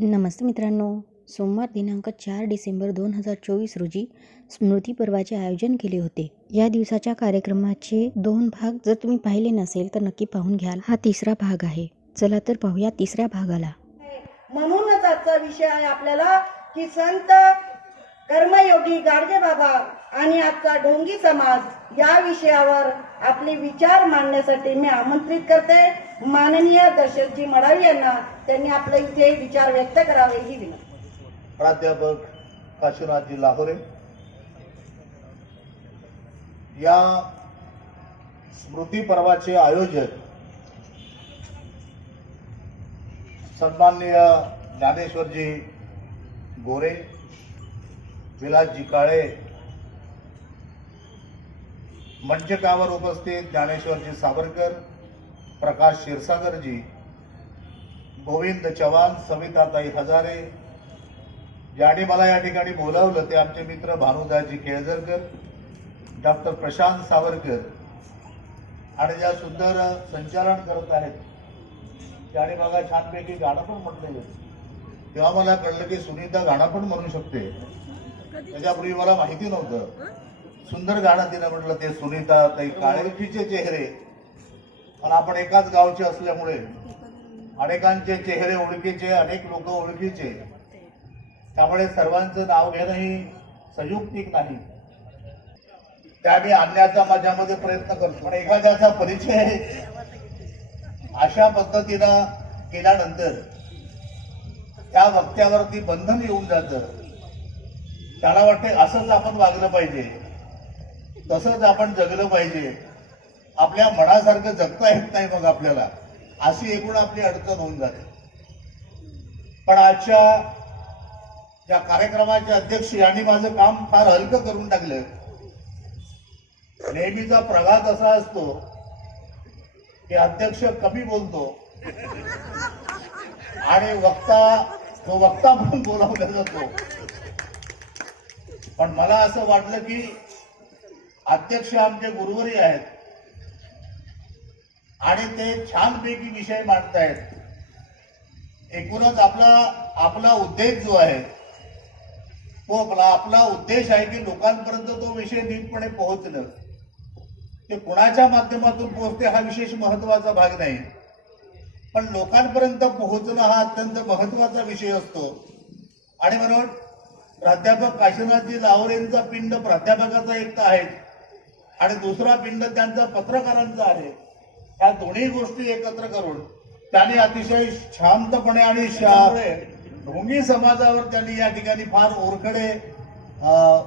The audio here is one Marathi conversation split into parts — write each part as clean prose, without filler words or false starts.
नमस्ते मित्रांनो, सोमवार दिनांक 4 डिसेंबर 2024 रोजी स्मृती पर्वाचे आयोजन केले होते. या दिवसाच्या कार्यक्रमाचे 2 भाग जर तुम्ही पाहिले नसेल तर नक्की पाहून घ्याल. हा तिसरा भाग आहे. चला तर पाहूया तिसऱ्या भागाला. म्हणूनच आजचा विषय आहे आपल्याला की संत कर्मयोगी गाडगे बाबा आणि आजचा ढोंगी समाज या विषयावर आपले विचार मांडण्यासाठी मी आमंत्रित करते माननीय दशरथजी मडावी यांना. त्यांनी आपले इथे विचार व्यक्त करावे ही विनंती. प्राध्यापक काशीनाथजी लाहोरे, या स्मृती पर्वाचे आयोजक सन्माननीय ज्ञानेश्वरजी गोरे, विलासजी काळे, मंचकावर उपस्थित ज्ञानेश्वरजी सावरकर, प्रकाश क्षीरसागरजी, गोविंद चव्हाण, सविताताई हजारे, ज्यांनी मला या ठिकाणी बोलावलं ते आमचे मित्र भानुदासजी केळझरकर, डॉक्टर प्रशांत सावरकर, आणि ज्या सुंदर संचालन करत आहेत त्याने बघा छानपैकी गाणं पण म्हटलेलं. तेव्हा मला कळलं की सुनीता गाणं पण म्हणू शकते. त्याच्यापूर्वी मला माहिती नव्हतं. सुंदर गाणं तिनं म्हटलं ते सुनीता ताई काळे. ओळखीचे चेहरे, आणि आपण एकाच गावचे असल्यामुळे अनेकांचे चेहरे ओळखीचे, अनेक लोक ओळखीचे, त्यामुळे सर्वांचं नाव घेणंही संयुक्तिक नाही. त्या मी आणण्याचा माझ्यामध्ये प्रयत्न करतो. पण एखाद्याचा परिचय अशा पद्धतीनं केल्यानंतर त्या वक्त्यावरती बंधन येऊन जातं. त्याला वाटते असंच आपण वागलं पाहिजे, तसंच आपण जगलं पाहिजे, आपल्या मनासारखं जगता येत नाही मग आपल्याला, अशी एकूण आपली अडचण होऊन जाते. पण आजच्या या कार्यक्रमाचे अध्यक्ष यांनी माझं काम फार हलकं करून टाकलं. नेहमीचा प्रघात असा असतो की अध्यक्ष कमी बोलतो आणि वक्ता म्हणून बोलावला जातो. पण मला असं वाटलं की अध्यक्ष आमचे गुरुवरी आहेत आणि ते छानपैकी विषय मांडतायत. एकूणच आपला उद्देश जो आहे तो आपला उद्देश आहे की लोकांपर्यंत तो विषय नीटपणे पोहोचणं. ते कुणाच्या माध्यमातून पोहोचते हा विशेष महत्वाचा भाग नाही, पण लोकांपर्यंत पोहोचणं हा अत्यंत महत्वाचा विषय असतो. आणि म्हणून प्राध्यापक काशीनाथजी लाहोरेंचा पिंड प्राध्यापकाचा एक आहे आणि दुसरा पिंड त्यांचा पत्रकारांचा आहे. या दोन्ही गोष्टी एकत्र करून त्यांनी अतिशय शांतपणे आणि ढोंगी समाजावर त्यांनी या ठिकाणी फार ओरखडे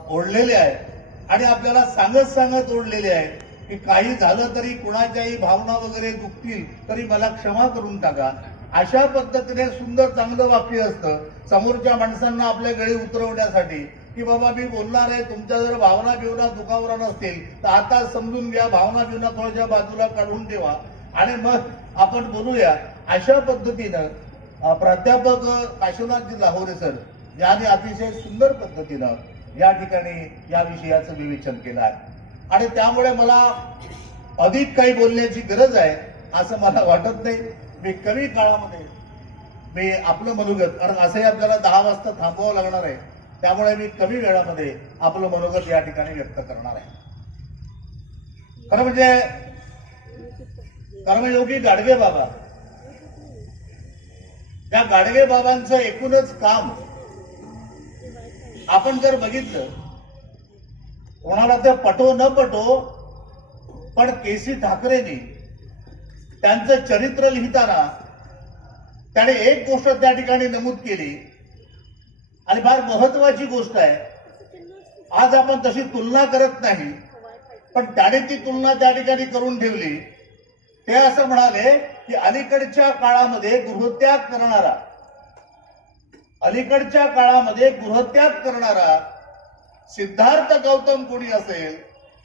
ओढलेले आहेत आणि आपल्याला सांगत ओढलेले आहेत की काही झालं तरी कुणाच्याही भावना वगैरे दुखतील तरी मला क्षमा करून टाका. अशा पद्धतीने सुंदर चांगलं वाक्य असतं समोरच्या माणसांना आपल्या गळी उतरवण्यासाठी की बाबा मी बोलणार आहे, तुमच्या जर भावना बिवना दुखावरा नसतील तर आता समजून घ्या, भावना बिवना थोड्याशा बाजूला काढून ठेवा आणि मग आपण बोलूया. अशा पद्धतीनं प्राध्यापक काशीनाथजी लाहोरे सर यांनी अतिशय सुंदर पद्धतीनं या ठिकाणी या विषयाचं विवेचन केलं आहे आणि त्यामुळे मला अधिक काही बोलण्याची गरज आहे असं मला वाटत नाही. मी कमी काळामध्ये मी आपलं मनोगत, कारण असंही आपल्याला 10 वाजता थांबवावं लागणार आहे, त्यामुळे मी कमी वेळामध्ये आपलं मनोगत या ठिकाणी व्यक्त करणार आहे. खरं म्हणजे कर्मयोगी गाडगे बाबा, या गाडगे बाबांचं एकूणच काम आपण जर बघितलं, कोणाला ते पटो न पटो, पण केसी ठाकरेंनी त्यांचं चरित्र लिहिताना त्याने एक गोष्ट त्या ठिकाणी नमूद केली आणि फार महत्वाची गोष्ट आहे. आज आपण तशी तुलना करत नाही, पण त्याने ती तुलना त्या ठिकाणी करून ठेवली. ते असं म्हणाले की अलीकडच्या काळामध्ये गृहत्याग करणारा सिद्धार्थ गौतम कोणी असेल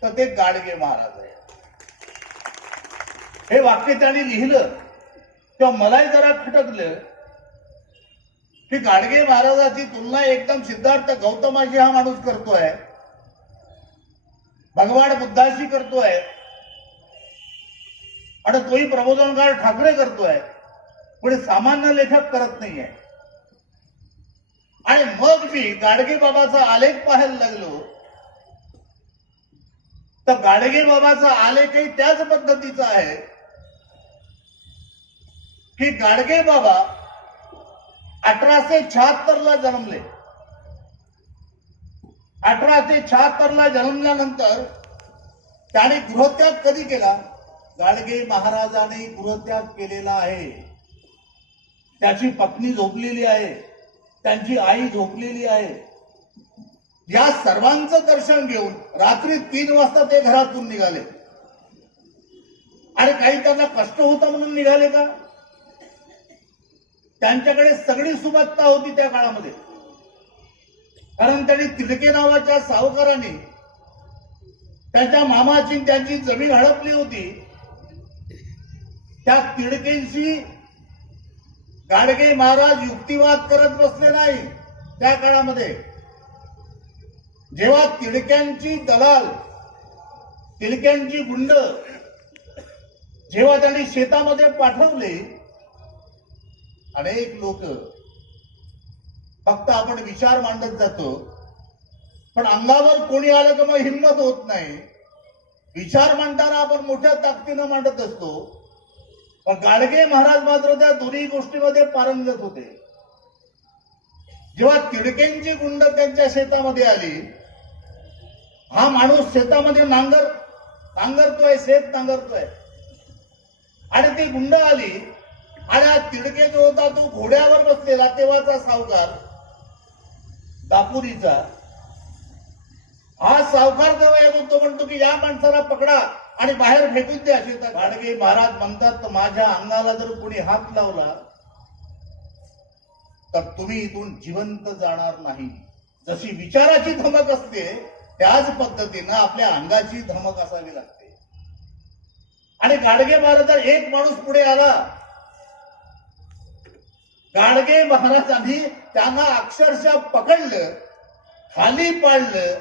तर ते गाडगे महाराज आहे. हे वाक्य त्यांनी लिहिलं तेव्हा मलाही जरा खटकलं की गाडगे महाराजाची तुलना एकदम सिद्धार्थ गौतमाशी हा माणूस करतोय, भगवान बुद्धाशी करतोय आणि तोही प्रबोधनकार ठाकरे करतोय, पण सामान्य लेखक करत नाहीये. आणि मग मी गाडगे बाबाचा आलेख पाहायला लागलो, तर गाडगे बाबाचा आलेखही त्याच पद्धतीचा आहे की गाडगे बाबा 1876 ला जन्मले. 1876 ला जन्मल्यानंतर त्याने गृहत्याग कधी केला? गाडगे महाराजांनी गृहत्याग केलेला आहे. त्याची पत्नी झोपलेली आहे, त्यांची आई झोपलेली आहे. या सर्वांचं दर्शन घेऊन रात्री 3 वाजता ते घरातून निघाले. आणि काही त्यांना कष्ट होतं म्हणून निघाले का? त्यांच्याकडे सगळी सुबत्ता होती त्या काळामध्ये. कारण त्यांनी तिडके नावाच्या सावकाराने त्यांच्या मामाची त्यांची जमीन हडपली होती. त्या तिडकेंशी गाडगे महाराज युक्तिवाद करत बसले नाही. त्या काळामध्ये जेव्हा तिडक्यांची दलाल, तिडक्यांची गुंड जेव्हा त्यांनी शेतामध्ये पाठवले, अनेक लोक फक्त आपण विचार मांडत जातो, पण अंगावर कोणी आलं तर मग हिंमत होत नाही. विचार मांडताना आपण मोठ्या ताकदीनं मांडत असतो, पण गाडगे महाराज मात्र त्या दोन्ही गोष्टीमध्ये पारंगत होते. जेव्हा तिडकेंची गुंड त्यांच्या शेतामध्ये आली, हा माणूस शेतामध्ये नांगरतोय, शेत नांगरतोय, आणि ती गुंड आली आणि हा तिडके जो होता तो घोड्यावर बसलेला तेव्हाचा सावकार दापुरीचा, हा सावकार जेव्हा येतो तो म्हणतो की या माणसाला पकडा आणि बाहेर फेकून द्या शेतात. गाडगे महाराज म्हणतात, माझ्या अंगाला जर कोणी हात लावला तर तुम्ही इथून जिवंत जाणार नाही. जशी विचाराची धमक असते त्याच पद्धतीनं आपल्या अंगाची धमक असावी लागते. आणि गाडगे महाराज एक माणूस पुढे आला, गाडगे महाराजांनी त्यांना अक्षरशः पकडलं, खाली पाडलं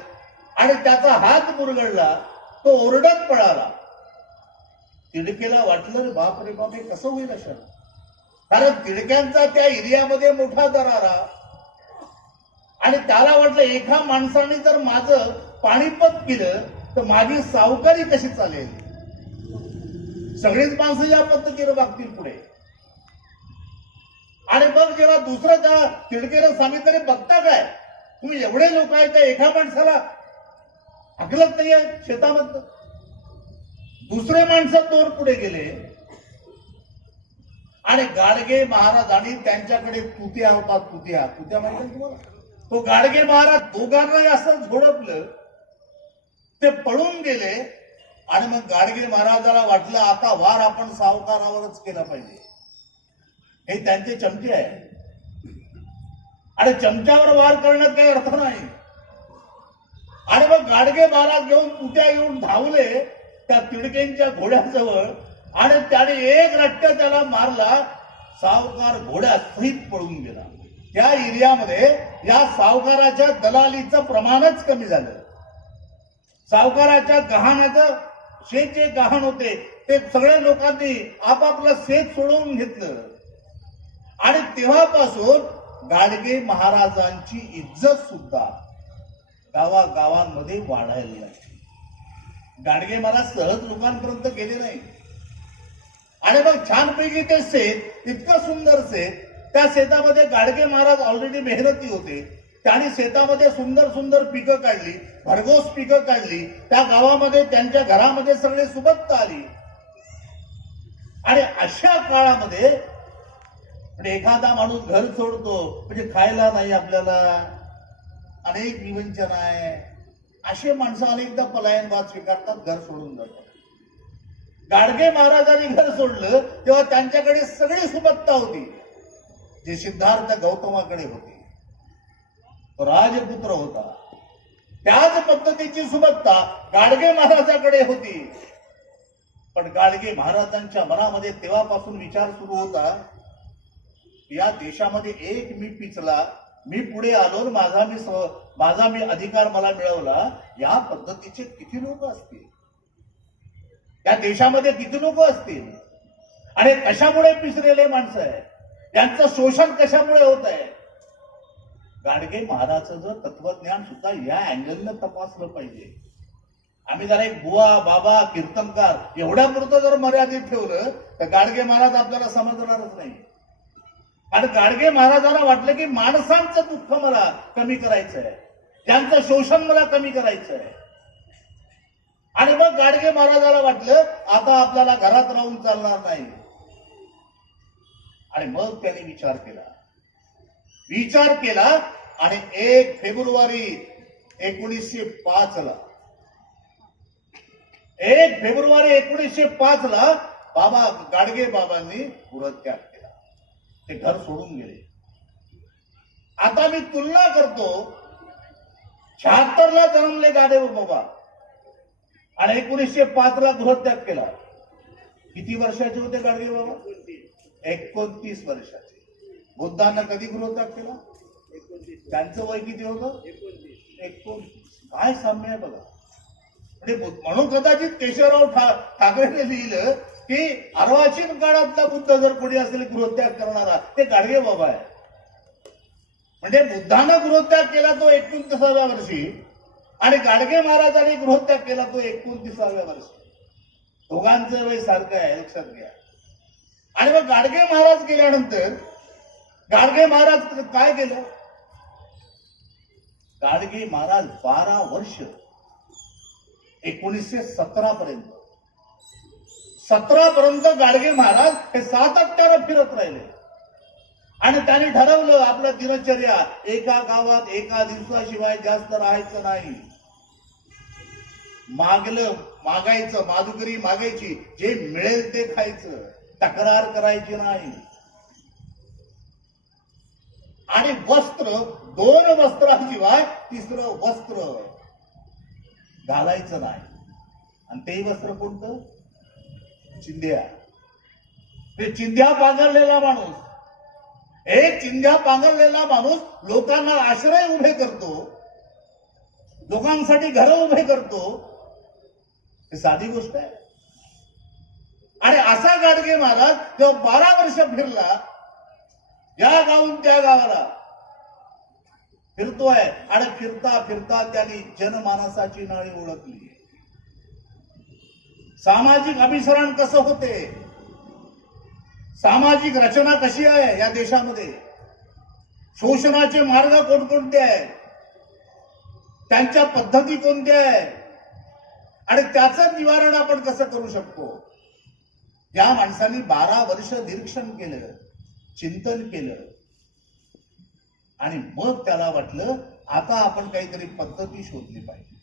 आणि त्याचा हात मुरगळला. तो ओरडत पळाला. तिडकेला वाटलं, रे बाप रे बाप, हे कसं होईल अशा? कारण तिडक्यांचा त्या एरियामध्ये मोठा दरारा, आणि त्याला वाटलं एका माणसाने जर माझं पाणीपत केलं तर माझी सावकारी कशी चालेल? सगळीच माणसं या पद्धतीने वागतील पुढे. आणि मग जेव्हा दुसरं त्या तिडकेला सांगितलं, बघता काय तुम्ही एवढे लोक आहेत, त्या एका माणसाला हकलत नाहीये शेतामध्ये. दुसरे माणसं तोर पुढे गेले आणि गाडगे महाराजांनी त्यांच्याकडे तुत्या होता, तुत्या माहिती आहे तुम्हाला? तो गाडगे महाराज दोघांनाही असं झोडपलं, ते पळून गेले. आणि मग गाडगे महाराजाला वाटलं आता वार आपण सावकारावरच केला पाहिजे. हे त्यांचे चमचे आहे आणि चमच्यावर वार करण्यात काही अर्थ नाही. आणि मग गाडगे महाराज घेऊन तुत्या घेऊन धावले त्या तिडकेंच्या घोड्याजवळ आणि त्याने एक रट्टा त्याला मारला. सावकार घोड्यासहित पळून गेला. त्या एरियामध्ये या सावकाराच्या दलालीचं प्रमाणच कमी झालं. सावकाराच्या गहाणाचं शेत जे गहाण होते ते सगळ्या लोकांनी आपापलं शेत सोडवून घेतलं. आणि तेव्हापासून गाडगे महाराजांची इज्जत सुद्धा गावागावांमध्ये वाढायला लागली. गाडगे महाराज सहज लोकांपर्यंत गेले नाही. आणि मग छानपैकी ते शेत, इतकं सुंदर शेत, त्या शेतामध्ये गाडगे महाराज ऑलरेडी मेहनती होते. त्यांनी शेतामध्ये सुंदर सुंदर पिकं काढली, भरघोस पिकं काढली. त्या गावामध्ये त्यांच्या घरामध्ये सगळे सुबत्ता आली. आणि अशा काळामध्ये एखादा माणूस घर सोडतो म्हणजे खायला नाही, आपल्याला अनेक विवंचन आहे, असे माणसं अनेकदा पलायनवाद स्वीकारतात, घर सोडून जातात. गाडगे महाराजांनी घर सोडलं तेव्हा त्यांच्याकडे सगळी सुबत्ता होती जी सिद्धार्थ गौतमाकडे होती. तो राजपुत्र होता. त्याच पद्धतीची सुबत्ता गाडगे महाराजाकडे होती. पण गाडगे महाराजांच्या मनामध्ये तेव्हापासून विचार सुरू होता, या देशामध्ये एक मी पिचला, मी पुढे आलो, माझा मी अधिकार मला मिळवला. या पद्धतीचे किती लोक असतील, या देशामध्ये किती लोक असतील, आणि कशामुळे पिसरेले माणसं आहे, त्यांचं शोषण कशामुळे होत आहे? गाडगे महाराजांचं तत्वज्ञान सुद्धा या अँगलनं तपासलं पाहिजे. आम्ही जरा एक बुवा बाबा कीर्तनकार एवढ्या पुरतं जर मर्यादित ठेवलं तर गाडगे महाराज आपल्याला समजणारच नाही. आणि गाडगे महाराजांना वाटलं की माणसांचं दुःख मला कमी करायचं आहे, त्यांचं शोषण मला कमी करायचं आहे. आणि मग गाडगे महाराजाला वाटलं आता आपल्याला घरात राहून चालणार नाही. आणि मग त्यांनी विचार केला आणि 1 फेब्रुवारी 1905 ला 1 फेब्रुवारी 1905 ला गाडगे बाबांनी गृहत्याग केला. ते घर सोडून गेले. आता मी तुलना करतो, 76 ला जन्मले गाडगे बाबा आणि 1905 ला गृहत्याग केला. किती वर्षाचे होते गाडगे बाबा? 29 वर्षाचे. बुद्धांना कधी गृहत्याग केला? त्यांचं वय किती होतं? 29. काय साम्य आहे बघा. म्हणजे म्हणून कदाचित केशवराव ठाकरेने लिहिलं की अर्वाचीन काळातला बुद्ध जर कोणी असेल गृहत्याग करणारा ते गाडगे बाबा आहे. म्हणजे बुद्धानं गृहत्याग केला तो 29व्या वर्षी आणि गाडगे महाराजांनी गृहत्याग केला तो 29व्या वर्षी. दोघांचं वय सारखं आहे, लक्षात घ्या. आणि मग गाडगे महाराज गेल्यानंतर गाडगे महाराज काय केलं? गाडगे महाराज 12 वर्ष 1917 पर्यंत गाडगे महाराज हे सातत्यानं फिरत राहिले. आणि त्यांनी ठरवलं आपलं दिनचर्या एका गावात एका दिवसाशिवाय जास्त राहायचं नाही. मागायचं, माधुकरी मागायची, जे मिळेल ते खायचं, तक्रार करायची नाही. आणि वस्त्र 2 वस्त्राशिवाय 3रं वस्त्र घालायचं नाही. आणि ते वस्त्र कोणतं? चिंध्या. ते चिंध्या पांघरलेला माणूस, एक चिंध्या पांघरलेला माणूस लोकांना आश्रय उभे करतो, लोकांसाठी घर उभे करतो, हे साधी गोष्ट आहे. आणि असा गाडगे महाराज जेव्हा 12 वर्ष फिरला, या गावून त्या गावाला फिरतोय. आणि फिरता फिरता त्यांनी जनमानसाची नाळी ओळखली. सामाजिक अभिसरण कसं होते, सामाजिक रचना कशी आहे या देशामध्ये, शोषणाचे मार्ग कोणकोणते आहेत, त्यांच्या पद्धती कोणत्या आहेत आणि त्याचं निवारण आपण कसं करू शकतो. या माणसांनी 12 वर्ष निरीक्षण केलं, चिंतन केलं. आणि मग त्याला वाटलं आता आपण काहीतरी पद्धती शोधली पाहिजे.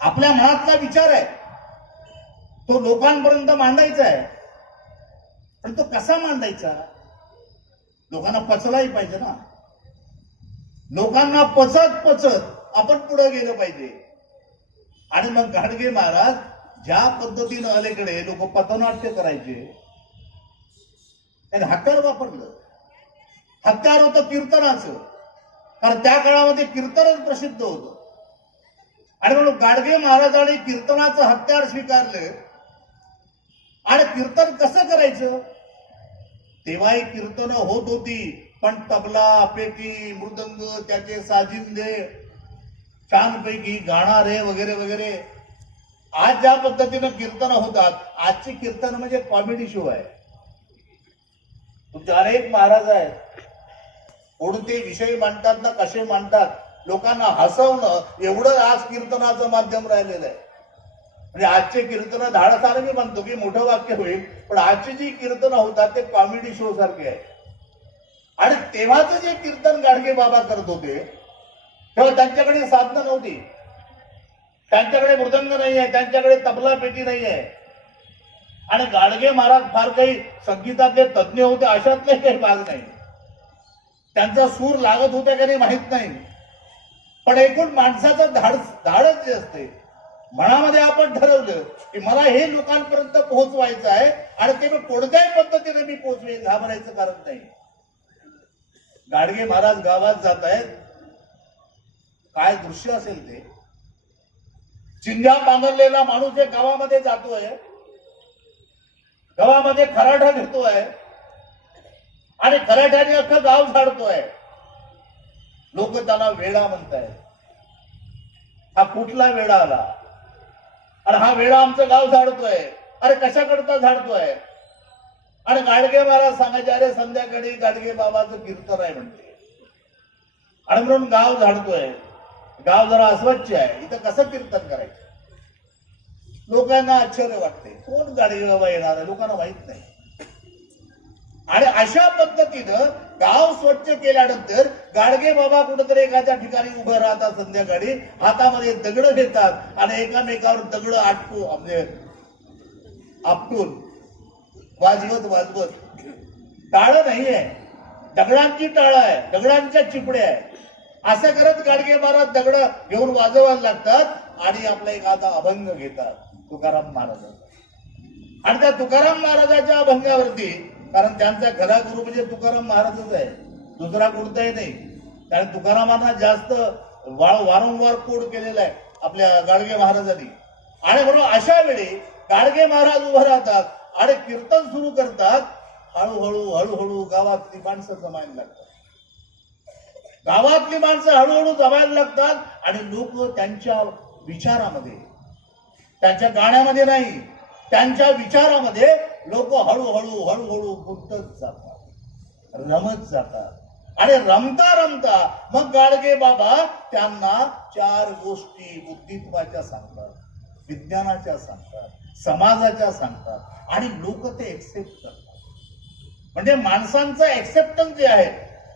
आपल्या मनातला विचार आहे तो लोकांपर्यंत मांडायचा आहे. पण तो कसा मांडायचा? लोकांना पचलाही पाहिजे ना. लोकांना पचत आपण पुढे गेलं पाहिजे. आणि मग गाडगे महाराज ज्या पद्धतीनं अलीकडे लोक पथनाट्य करायचे, त्यांनी हत्यार वापरलं. हत्यार होतं कीर्तनाचं, कारण त्या काळामध्ये कीर्तनच प्रसिद्ध होतं. आणि म्हणून गाडगे महाराजांनी कीर्तनाचं हत्यार स्वीकारलं. आणि कीर्तन कसं करायचं? तेव्हाही कीर्तन होत होती, पण तबला, पेटी, मृदंग, त्याचे साजिंदे, छानपैकी गाणारे वगैरे वगैरे. आज ज्या पद्धतीनं कीर्तन होतात, आजची कीर्तन म्हणजे कॉमेडी शो आहे. तुमचे अनेक महाराज आहेत, कोणते विषय मांडतात ना कसे मांडतात, लोकांना हसवणं एवढं आज कीर्तनाचं माध्यम राहिलेलं आहे. म्हणजे आजचे कीर्तन धाडसाने मी म्हणतो की मोठं वाक्य होईल, पण आजची जी कीर्तन होतात ते कॉमेडी शो सारखे आहे. आणि तेव्हाच जे कीर्तन गाडगे बाबा करत होते तेव्हा त्यांच्याकडे साधनं नव्हती, त्यांच्याकडे मृदंग नाही आहे, त्यांच्याकडे तबला पेटी नाही आहे. आणि गाडगे महाराज फार काही संगीतातले तज्ज्ञ होते अशातले काही भाग नाही. त्यांचा सूर लागत होता का नाही माहित नाही, पण एकूण माणसाचं धाडच जे असते, मनामध्ये आपण ठरवलं की मला हे लोकांपर्यंत पोहोचवायचं आहे आणि ते मी कोणत्याही पद्धतीने मी पोहोचवेन, घाबरायचं कारण नाही. गाडगे महाराज गावात जात आहेत, काय दृश्य असेल ते. चिंध्या पांघरलेला माणूस एक गावामध्ये जातोय, गावामध्ये खराठा घेतोय आणि खराठ्याने अख्खं गाव झाडतोय. लोक त्याला वेडा म्हणतायत. हा कुठला वेडा आला? आणि हा वेडा आमचं गाव झाडतोय. अरे कशाकरता झाडतोय? आणि गाडगे महाराज सांगायचे अरे संध्याकाळी गाडगे बाबाचं कीर्तन आहे म्हणते, आणि म्हणून गाव झाडतोय. गाव जरा अस्वच्छ आहे, इथं कसं कीर्तन करायचं? लोकांना आश्चर्य वाटते, कोण गाडगे बाबा येणार आहे? लोकांना माहित नाही. आणि अशा पद्धतीनं गाव स्वच्छ केल्यानंतर गाडगे बाबा कुठेतरी एखाद्या ठिकाणी उभं राहतात, संध्याकाळी हातामध्ये दगड घेतात आणि एकामेकावर दगड म्हणजे आपटून वाजवत टाळं नाहीये, दगडांची टाळं आहे, दगडांच्या चिपड्या आहे. असं करत गाडगे महाराज दगड घेऊन वाजवायला लागतात आणि आपला एखादा अभंग घेतात तुकाराम महाराजांचा. आणि त्या तुकाराम महाराजाच्या अभंगावरती, कारण त्यांचा खरा गुरु म्हणजे तुकाराम महाराजच आहे, दुसरा कोणताही नाही. कारण तुकारामांना जास्त वारंवार कोड केलेला आहे आपल्या गाडगे महाराजांनी. आणि म्हणून अशा वेळी गाडगे महाराज उभं राहतात आणि कीर्तन सुरू करतात. हळूहळू गावातली माणसं जमायला लागतात. गावातली माणसं हळूहळू जमायला लागतात आणि लोक त्यांच्या विचारामध्ये, त्यांच्या गाण्यामध्ये नाही, त्यांच्या विचारामध्ये लोक हळूहळू गुंतत जातात, रमत जातात. आणि रमता रमता मग गाडगे बाबा त्यांना 4 गोष्टी बुद्धित्वाच्या सांगतात, विज्ञानाच्या सांगतात, समाजाच्या सांगतात आणि लोक ते एक्सेप्ट करतात. म्हणजे माणसांचं एक्सेप्टन्स जे आहे,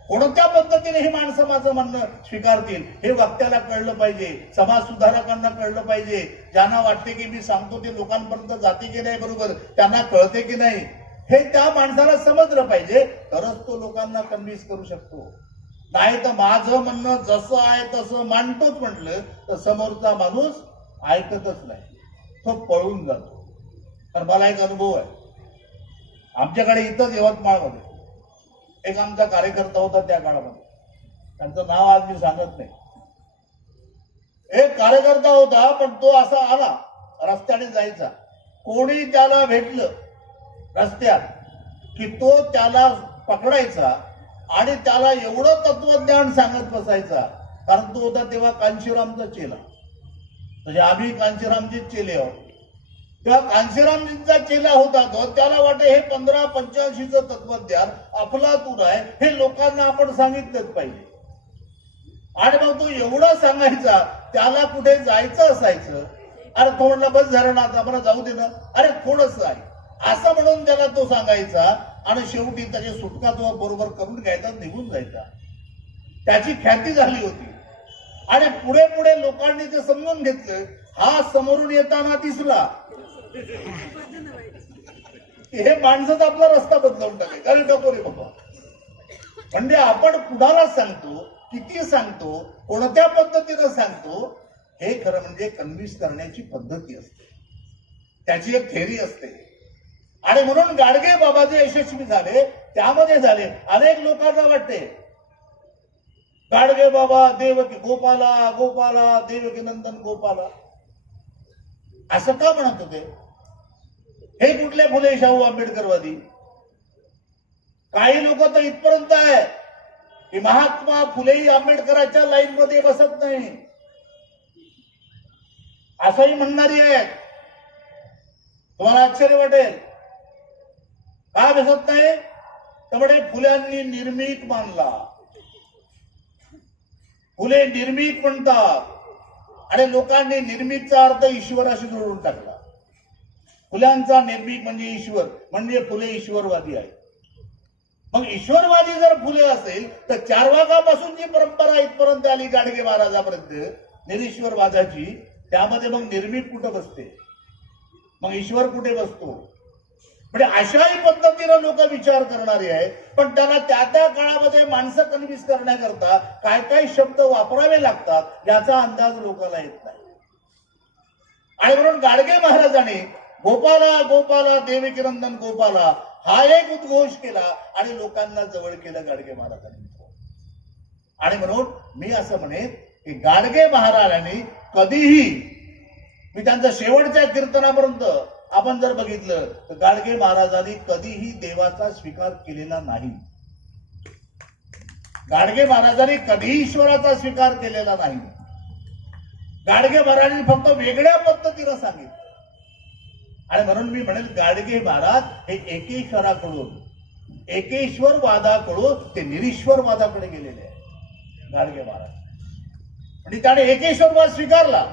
कोणत्या पद्धतीने ही माणसं माझं म्हणणं स्वीकारतील हे वक्त्याला कळलं पाहिजे, समाज सुधारकांना कळलं पाहिजे. ज्यांना वाटते की मी सांगतो ते लोकांपर्यंत जाते की नाही बरोबर, त्यांना कळते की नाही हे त्या माणसाला समजलं पाहिजे, तरच तो लोकांना कन्व्हिन्स करू शकतो. नाही तर माझं म्हणणं जसं आहे तसं मांडतोच म्हटलं तर समोरचा माणूस ऐकतच नाही, तो पळून जातो. तर मला एक अनुभव आहे. आमच्याकडे इथंच यवतमाळमध्ये एक आमचा कार्यकर्ता होता त्या काळामध्ये, त्यांचं नाव आज मी सांगत नाही. एक कार्यकर्ता होता, पण तो असा आला, रस्त्याने जायचा, कोणी त्याला भेटलं रस्त्यात की तो त्याला पकडायचा आणि त्याला एवढं तत्वज्ञान सांगत बसायचा. कारण तो होता तेव्हा कांशीरामचा चेला, म्हणजे आम्ही कांशीरामचेच चेले आहोत. तेव्हा कांशीरामजींचा चेला होता तो. त्याला वाटे हे 1585चं तत्वज्ञान अफलातून आहे, हे लोकांना आपण सांगितलंच पाहिजे. आणि मग तो एवढं सांगायचा, त्याला कुठे जायचं असायचं, अरे तो म्हणला बस झालं ना आता, मला जाऊ दे ना, अरे थोडंस आहे असं म्हणून त्याला तो सांगायचा. आणि शेवटी त्याची सुटका तो बरोबर करून घ्यायचा, निघून जायचा. त्याची ख्याती झाली होती. आणि पुढे पुढे लोकांनी ते समजून घेतलं, हा समोरून येताना दिसला हे माणसंच आपला रस्ता बदलवून टाकेल, अरे नको रे बाबा. म्हणजे आपण कुणाला सांगतो, किती सांगतो, कोणत्या पद्धतीनं सांगतो, हे खरं म्हणजे कन्व्हिन्स करण्याची पद्धती असते, त्याची एक थेरी असते. आणि म्हणून गाडगे बाबा जे यशस्वी झाले त्यामध्ये झाले. अनेक लोकांना वाटते गाडगे बाबा देवकी गोपाला गोपाला देवकी नंदन गोपाला असं का म्हणत होते? हे कुठले फुले शाहू आंबेडकरवादी? काही लोक तर इथपर्यंत आहे की महात्मा फुलेही आंबेडकरांच्या लाईन मध्ये बसत नाही असंही म्हणणारी आहेत. तुम्हाला आश्चर्य वाटेल, का बसत नाही? त्यामुळे फुल्यांनी निर्मिक मानला. फुले निर्मिक म्हणतात आणि लोकांनी निर्मिकचा अर्थ ईश्वराशी जोडून टाकला. फुल्यांचा निर्मिक म्हणजे ईश्वर, म्हणजे फुले ईश्वरवादी आहे. मग ईश्वरवादी जर फुले असेल तर चारवाकापासून जी परंपरा इथपर्यंत आली गाडगे महाराजापर्यंत निरीश्वरवादाची, त्यामध्ये मग निर्मिक कुठं बसते, मग ईश्वर कुठे बसतो? म्हणजे अशाही पद्धतीनं लोक विचार करणारे आहे. पण त्याला त्या त्या काळामध्ये माणसं कन्व्हिन्स करण्याकरता काय काय शब्द वापरावे लागतात याचा अंदाज लोकांना येत नाही. आणि म्हणून गाडगे महाराजांनी गोपाला गोपाला देवकीनंदन गोपाला हा एक उद्घोष केला आणि लोकांना जवळ केलं गाडगे महाराजांनी. आणि म्हणून मी असं म्हणेन की गाडगे महाराजांनी कधीही, मी त्यांच्या शेवटच्या कीर्तनापर्यंत आपण जर बघितलं तर गाडगे महाराजांनी कधीही देवाचा स्वीकार केलेला नाही. गाडगे महाराजांनी कधीही ईश्वराचा स्वीकार केलेला नाही. गाडगे महाराजांनी फक्त वेगळ्या पद्धतीनं सांगितलं. आणि म्हणून मी म्हणेल गाडगे महाराज हे एकेश्वराकडून एकेश्वरवादाकडून ते निरीश्वरवादाकडे गेलेले आहे. गाडगे महाराज म्हणजे त्याने एकेश्वरवाद स्वीकारला.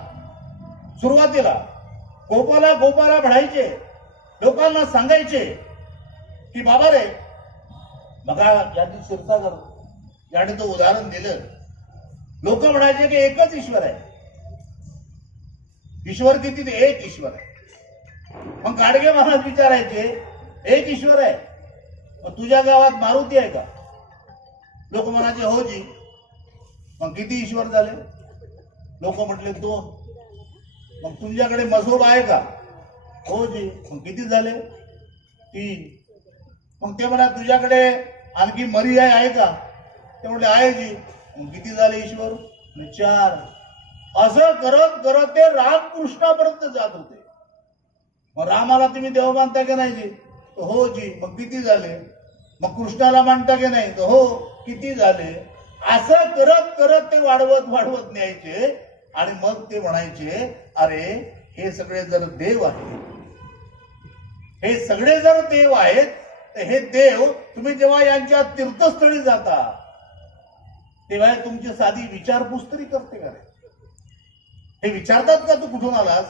सुरुवातीला गोपाला म्हणायचे, लोकांना सांगायचे की बाबा रे, बघा यांनी क्षीरसागर याने तो उदाहरण दिलं. लोक म्हणायचे की एकच ईश्वर आहे. ईश्वर किती? ते एक ईश्वर आहे. मग गाडगे महाराज विचारायचे, एक ईश्वर आहे, मग तुझ्या गावात मारुती आहे का? लोक म्हणायचे हो जी. मग किती ईश्वर झाले? लोक म्हटले 2. मग तुमच्याकडे मसोबा आहे का? हो जी. मग किती झाले? 3. मग ते म्हणा तुझ्याकडे आणखी मरी आहे का? ते म्हटले आहे जी. मग किती झाले ईश्वर? 4. असं करत करत ते रामकृष्णापर्यंत जात होते. मग रामाला तुम्ही देव मानता की नाही जी? हो जी. मग किती झाले? मग कृष्णाला मानता की नाही? हो. किती झाले? असं करत करत ते वाढवत न्यायचे. आणि मग ते म्हणायचे, अरे हे सगळे जर देव आहेत, हे सगळे जर देव आहेत, तर हे देव तुम्ही जेव्हा यांच्या तीर्थस्थळी जाता तेव्हा तुमची साधी विचारपूस तरी करते का रे? हे विचारतात का तू कुठून आलास,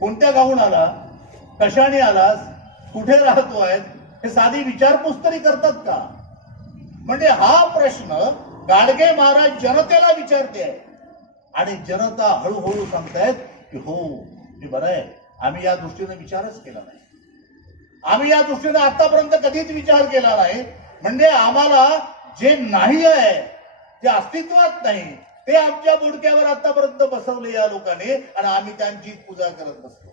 कोणत्या गावून आला, कशाने आलास, कुठे राहतो आहे, हे साधी विचारपूस तरी करतात का? म्हणजे हा प्रश्न गाडगे महाराज जनतेला विचारते आहे. आणि जनता हळूहळू सांगतायत की हो हे बरं आहे, आम्ही या दृष्टीने विचारच केला नाही, आम्ही या दृष्टीने आतापर्यंत कधीच विचार केला नाही. म्हणजे आम्हाला जे नाही आहे, जे अस्तित्वात नाही, ते आमच्या बुडक्यावर आतापर्यंत बसवले या लोकांनी आणि आम्ही त्यांची पूजा करत बसलो.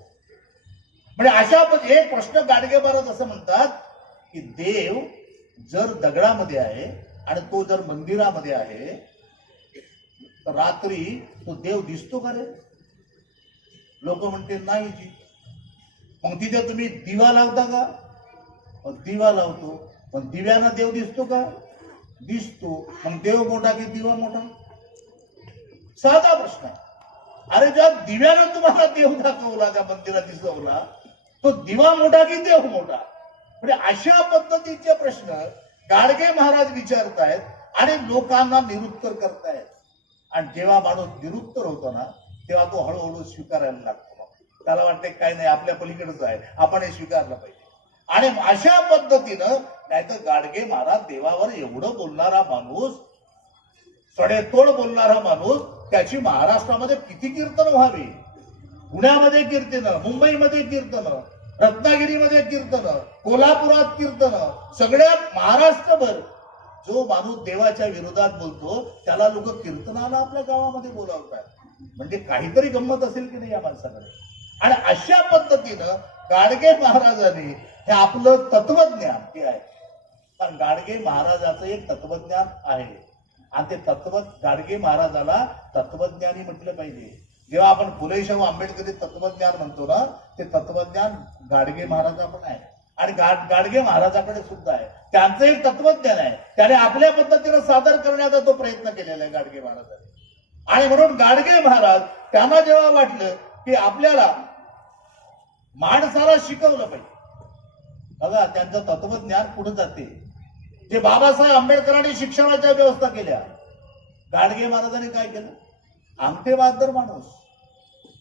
म्हणजे अशा एक प्रश्न गाडगे महाराज असं म्हणतात की देव जर दगडामध्ये आहे आणि तो जर मंदिरामध्ये आहे, तर रात्री तो देव दिसतो का रे? लोक म्हणते नाही जी. मग तिथे तुम्ही दिवा लावता का? दिवा लावतो. पण दिव्यानं देव दिसतो का? दिसतो. मग देव मोठा की दिवा मोठा? साधा प्रश्न आहे. अरे ज्या दिव्यानं तुम्हाला देव दाखवला, त्या मंदिरात दिसवला, तो दिवा मोठा की देव मोठा? म्हणजे अशा पद्धतीचे प्रश्न गाडगे महाराज विचारतायत आणि लोकांना निरुत्तर करतायत. आणि जेव्हा माणूस निरुत्तर होतो ना, तेव्हा तो हळूहळू स्वीकारायला लागतो. त्याला वाटते काय नाही, आपल्या पलीकडेच आहे, आपण हे स्वीकारलं पाहिजे. आणि अशा पद्धतीनं, नाहीतर गाडगे महाराज देवावर एवढं बोलणारा माणूस, सडेतोड बोलणारा माणूस, त्याची महाराष्ट्रामध्ये किती कीर्तन व्हावी. पुण्यामध्ये कीर्तन, मुंबईमध्ये कीर्तन, रत्नागिरीमध्ये कीर्तन, कोल्हापुरात कीर्तन, सगळ्या महाराष्ट्रभर जो माणूस देवाच्या विरोधात बोलतो त्याला लोक कीर्तनाला आपल्या गावामध्ये बोलावतात. म्हणजे काहीतरी गंमत असेल की नाही या माणसाकडे. आणि अशा पद्धतीनं गाडगे महाराजांनी हे आपलं तत्वज्ञान हे आहे. कारण गाडगे महाराजाचं एक तत्वज्ञान आहे आणि ते तत्व गाडगे महाराजाला तत्वज्ञानी म्हटलं पाहिजे. जेव्हा आपण फुले शाहू आंबेडकरी तत्वज्ञान म्हणतो ना, ते तत्वज्ञान गाडगे महाराजाकडे आहे आणि गाडगे महाराजाकडे सुद्धा आहे. त्यांचं एक तत्वज्ञान आहे, त्याने आपल्या पद्धतीनं सादर करण्याचा तो प्रयत्न केलेला आहे गाडगे महाराजांनी. आणि म्हणून गाडगे महाराज त्यांना जेव्हा वाटलं की आपल्याला माणसाला शिकवलं पाहिजे, बघा त्यांचं तत्वज्ञान कुठे जाते. जे बाबासाहेब आंबेडकरांनी शिक्षणाच्या व्यवस्था केल्या, गाडगे महाराजांनी काय केलं? आमटे बहादर माणूस.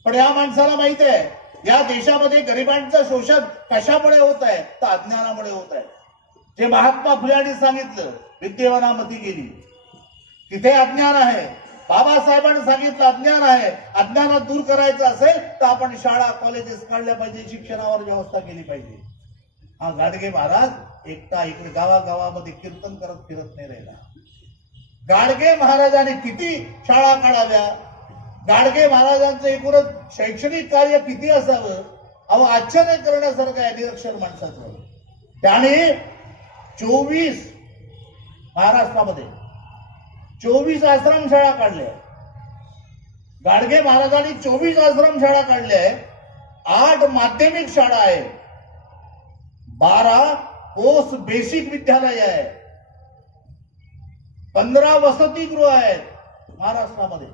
पण या माणसाला माहित आहे या देशामध्ये गरिबांचं शोषण कशामुळे होत आहे? तर अज्ञानामुळे होत आहे. जे महात्मा फुल्यांनी सांगितलं, विद्येवानामती गेली, तिथे अज्ञान आहे. बाबासाहेबांनी सांगितलं अज्ञान आहे. अज्ञानात दूर करायचं असेल तर आपण शाळा कॉलेजेस काढल्या पाहिजे, शिक्षणावर व्यवस्था केली पाहिजे. हा गाडगे महाराज एकटा इकडे गावागावामध्ये कीर्तन करत फिरत नाही राहिला. गाडगे महाराजांनी किती शाळा काढाव्या, गाडगे महाराजांचं एकूणच शैक्षणिक कार्य किती असावं, अहो आश्चर्य करण्यासारखं आहे निरक्षर माणसाचं. त्याने 24 महाराष्ट्रामध्ये 24 आश्रमशाळा काढल्या. गाडगे महाराजांनी 24 आश्रमशाळा काढल्या आहे. 8 माध्यमिक शाळा आहे, 12 पोस्ट बेसिक विद्यालय आहे. 15 वसतिगृह आहेत महाराष्ट्रामध्ये.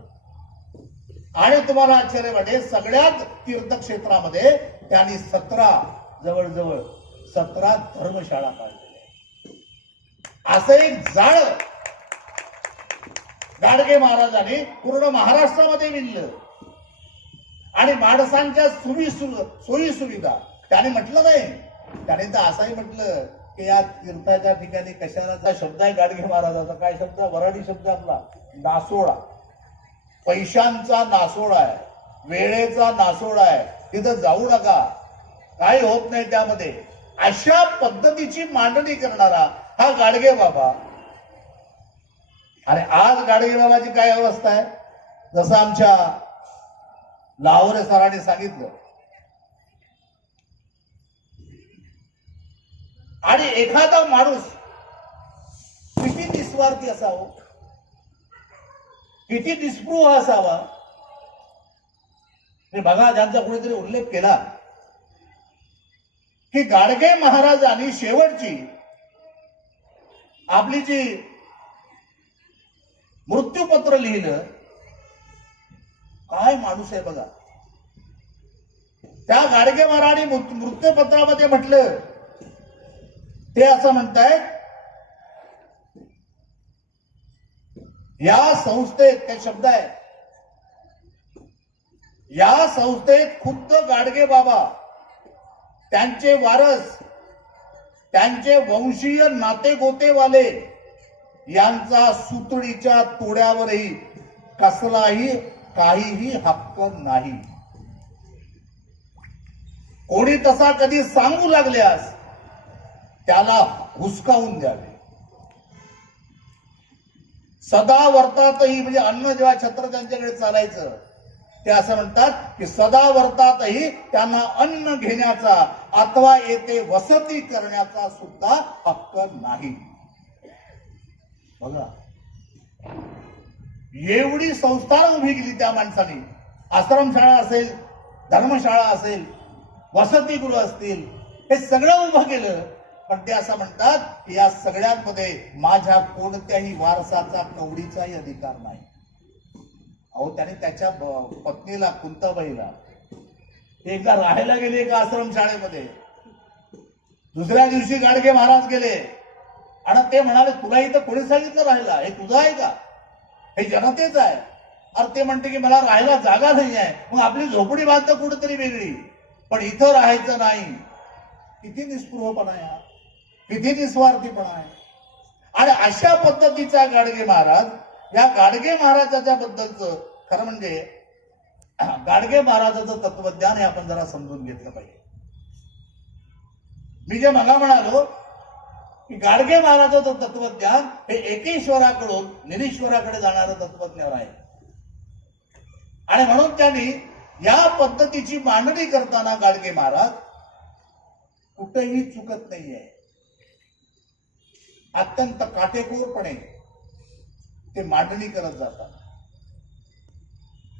आणि तुम्हाला आश्चर्य वाटेल, सगळ्यात तीर्थक्षेत्रामध्ये त्यांनी 17 जवळजवळ 17 धर्मशाळा काढलेल्या. असं एक जाळ गाडगे महाराजांनी पूर्ण महाराष्ट्रामध्ये विणलं. आणि माणसांच्या सोयी सुविधा त्याने म्हटलं नाही, त्याने तर असंही म्हटलं की या तीर्थाच्या ठिकाणी कशाला शब्द आहे गाडगे महाराजाचा, काय शब्द, वराडी शब्द आपला, नासोडा. पैशांचा नासोडा आहे, वेळेचा नासोडा आहे, तिथं जाऊ नका, काही होत नाही त्यामध्ये. अशा पद्धतीची मांडणी करणारा हा गाडगे बाबा. आणि आज गाडगे बाबाची काय अवस्था आहे, जसं आमच्या लाहोरे सरांनी सांगितलं. आणि एखादा माणूस किती निस्वार्थी असावं, किती निस्पृह असावा. हे बघा, ज्यांचा कोणीतरी उल्लेख केला की गाडगे महाराजांनी शेवटची आपली जी मृत्यूपत्र लिहिलं, काय माणूस आहे बघा. त्या गाडगे महाराजांनी मृत्यूपत्रामध्ये म्हटलं, ते असं म्हणतायत, या संस्थेत, ते शब्द आहे, या संस्थेत खुद्द गाडगे बाबा, त्यांचे वारस, त्यांचे वंशीय नातेगोतेवाले यांचा सुतळीच्या तोड्यावरही कसलाही काहीही हक्क नाही. कोणी तसा कधी सांगू लागल्यास त्याला हुसकावून द्यावे. सदा वर्तातही, म्हणजे अन्न जेव्हा छत्र त्यांच्याकडे चालायचं, ते असं म्हणतात की सदा वर्तातही त्यांना अन्न घेण्याचा अथवा येथे वसती करण्याचा सुद्धा हक्क नाही. बघा, एवढी संस्थान उभी केली त्या माणसाने. आश्रमशाळा असेल, धर्मशाळा असेल, वसतिगृह असतील, हे सगळं उभं केलं. पण ते असं म्हणतात की या सगळ्यांमध्ये माझ्या कोणत्याही वारसाचा कवडीचाही अधिकार नाही. अहो, त्याने त्याच्या पत्नीला, कुंताबाईला, एकदा राहायला गेले एका आश्रमशाळेमध्ये. दुसऱ्या दिवशी गाडगे महाराज गेले आणि ते म्हणाले, तुला इथं कोणी सांगितलं राहायला, हे तुझं आहे का, हे जनतेच आहे. अरे ते म्हणते की मला राहायला जागा नाही आहे, मग आपली झोपडी बांधतं कुठेतरी वेगळी, पण इथं राहायचं नाही. किती निस्पृहपणा आहे, किती निस्वार्थीपणा आहे. आणि अशा पद्धतीचा गाडगे महाराज, या गाडगे महाराजाच्या बद्दलचं खरं म्हणजे गाडगे महाराजाचं तत्वज्ञान हे आपण जरा समजून घेतलं पाहिजे. मी जे मला म्हणालो की गाडगे महाराजाचं तत्वज्ञान हे एकेश्वराकडून निरीश्वराकडे जाणारं तत्वज्ञान आहे. आणि म्हणून त्यांनी या पद्धतीची मांडणी करताना गाडगे महाराज कुठेही चुकत नाहीये. अत्यंत काटेकोरपणे ते मांडणी करत जातात.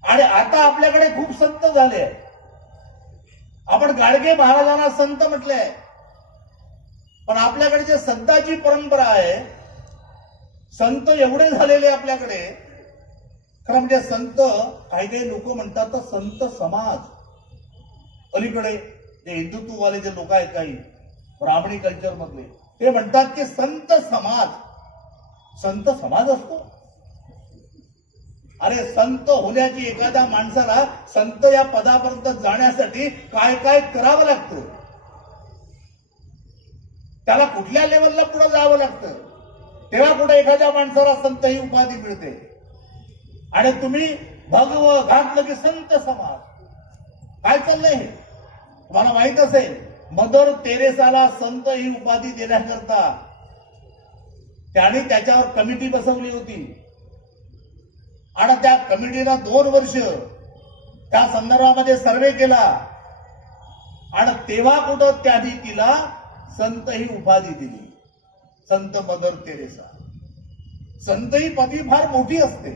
आणि आता आपल्याकडे खूप संत झाले. आपण गाडगे महाराजांना संत म्हटले, पण आपल्याकडे जे संतांची परंपरा आहे, संत एवढे झालेले आपल्याकडे. खरं म्हणजे संत, काही काही लोक म्हणतात तर संत समाज. अलीकडे जे हिंदुत्ववाले जे लोक आहेत, काही ब्राह्मणी कल्चर मधले, ते म्हणतात की संत समाज. संत समाज असतो? अरे, संत होण्याची एखाद्या माणसाला संत या पदापर्यंत जाण्यासाठी काय काय करावं लागतं, त्याला कुठल्या लेवलला पुढे जावं लागतं, तेव्हा कुठे एखाद्या माणसाला संत ही उपाधी मिळते. आणि तुम्ही भगव घातलं की संत समाज. काय चाललंय हे तुम्हाला माहित असेल. मदर तेरेसाला संत ही उपाधी देण्याकरता त्याने त्याच्यावर कमिटी बसवली होती. आणि त्या कमिटीला 2 वर्ष त्या संदर्भामध्ये सर्वे केला. आणि तेव्हा कुठं त्यांनी तिला संत ही उपाधी दिली, संत मदर तेरेसा. संत ही पदवी फार मोठी असते,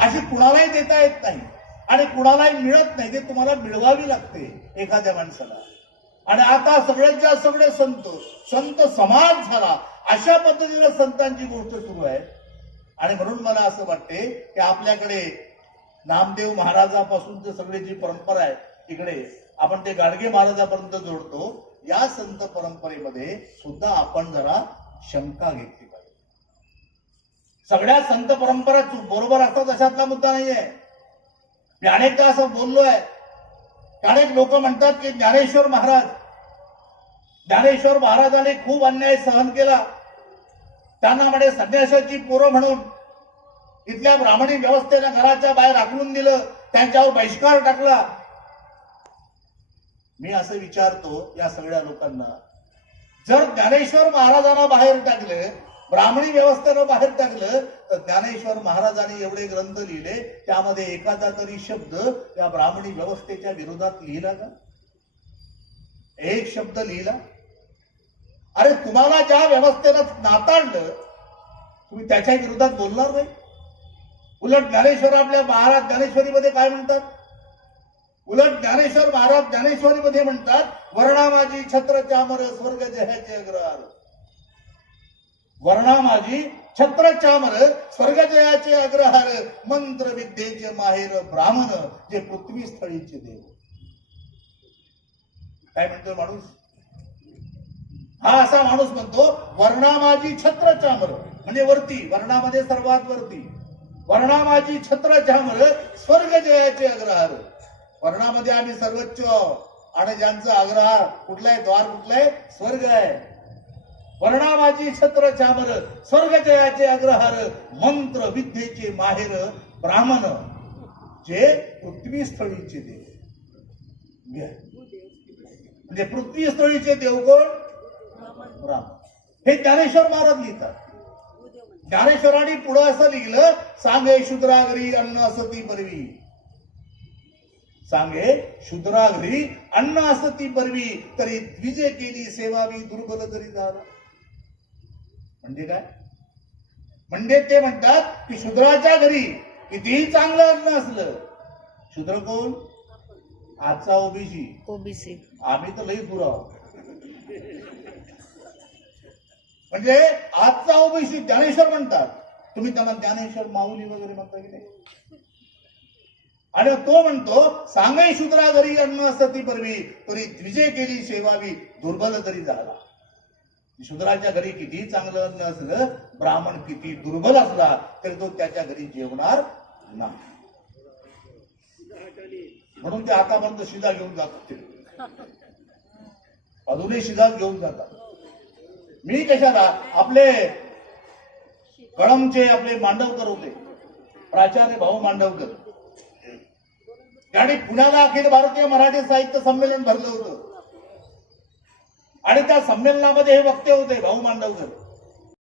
अशी कुणालाही देता येत नाही आणि कुणालाही मिळत नाही. ते तुम्हाला मिळवावी लागते एखाद्या माणसाला. आणि आता सगळ्यांच्या सगळे संत, संत समाज झाला. अशा पद्धतीने संतांची गोष्ट सुरू आहे. आणि म्हणून मला असं वाटते की आपल्याकडे नामदेव महाराजापासूनच सगळी जी परंपरा आहे इकडे आपण ते गाडगे महाराजापर्यंत जोडतो. या संत परंपरेमध्ये सुद्धा आपण जरा शंका घेतली पाहिजे. सगळ्या संत परंपरा बरोबर असतात अशातला मुद्दा नाहीये. मी अनेकदा असं बोललोय. अनेक लोक म्हणतात की ज्ञानेश्वर महाराजांनी खूप अन्याय सहन केला. त्यांना म्हणे संन्यासाची पोरं म्हणून इथल्या ब्राह्मणी व्यवस्थेनं घराच्या बाहेर हाकलून दिलं, त्यांच्यावर बहिष्कार टाकला. मी असं विचारतो या सगळ्या लोकांना, जर ज्ञानेश्वर महाराजांना बाहेर टाकलं, ब्राह्मणी व्यवस्थेनं बाहेर टाकलं, तर ज्ञानेश्वर महाराजांनी एवढे ग्रंथ लिहिले, त्यामध्ये एखादा तरी शब्द या ब्राह्मणी व्यवस्थेच्या विरोधात लिहिला का? एक शब्द लिहिला? अरे तुम्हाला ज्या व्यवस्थेनं नाताळलं तुम्ही त्याच्या विरोधात बोलणार नाही? उलट ज्ञानेश्वर आपल्या महाराज ज्ञानेश्वरीमध्ये काय म्हणतात? उलट ज्ञानेश्वर महाराज ज्ञानेश्वरीमध्ये म्हणतात, वर्णा माझी छत्र चामर स्वर्ग जयाचे अग्रहार. वर्णा माझी छत्र चामर स्वर्ग जयाचे अग्रहार, मंत्र विद्येचे माहेर ब्राह्मण, जे पृथ्वी स्थळीचे देव. काय म्हणतोय माणूस? हा असा माणूस म्हणतो, वर्णा माझी छत्र चामर म्हणजे वरती, वर्णामध्ये सर्वात वरती. वर्णा माझी छत्र चामर स्वर्ग जयाचे अग्रहार. वर्णामध्ये आम्ही सर्वोच्च आणि ज्यांचा आग्रह कुठला आहे, द्वार कुठला आहे? स्वर्ग आहे. वर्णा माझी छत्र चामर स्वर्ग जयाचे अग्रहार, मंत्र विद्येचे माहेर ब्राह्मण, जे पृथ्वी स्थळीचे देव. म्हणजे पृथ्वी स्थळीचे देव कोण? ब्राह्मण. हे ज्ञानेश्वर महाराज लिहितात. ज्ञानेश्वरांनी पुढे असं लिहिलं, सांगे शूद्रागरी अन्न असती परवी. सांगे शूद्रागरी अन्न असती परवी, तरी द्विजे केली सेवावी दुर्बल तरी झाला. म्हणजे काय? म्हणजे ते म्हणतात की शूद्राच्या घरी कितीही चांगलं अन्न असलं, शूद्र कोण? आजचा ओबीसी. आम्ही तर लई दूर आहोत. म्हणजे आजचा ओबीसी ज्ञानेश्वर म्हणतात. तुम्ही त्यांना ज्ञानेश्वर माऊली वगैरे म्हणता की नाही? आणि तो म्हणतो, सांगे शूद्रा घरी अन्न असती परवी, तरी द्विजे केली सेवावी दुर्बल तरी झाला. शूद्राच्या घरी कितीही चांगलं अन्न असलं, ब्राह्मण किती दुर्बल असला तरी तो त्याच्या घरी जेवणार नाही. म्हणून ते आतापर्यंत शिदा घेऊन जातात. ते अजूनही शिदा घेऊन जातात. मी कशाला? आपले कळमचे आपले मांडवकर होते, प्राचार्य भाऊ मांडवकर, त्यांनी पुण्याला अखिल भारतीय मराठी साहित्य संमेलन भरलं होतं. आणि त्या संमेलनामध्ये हे वक्ते होते भाऊ मांडवकर.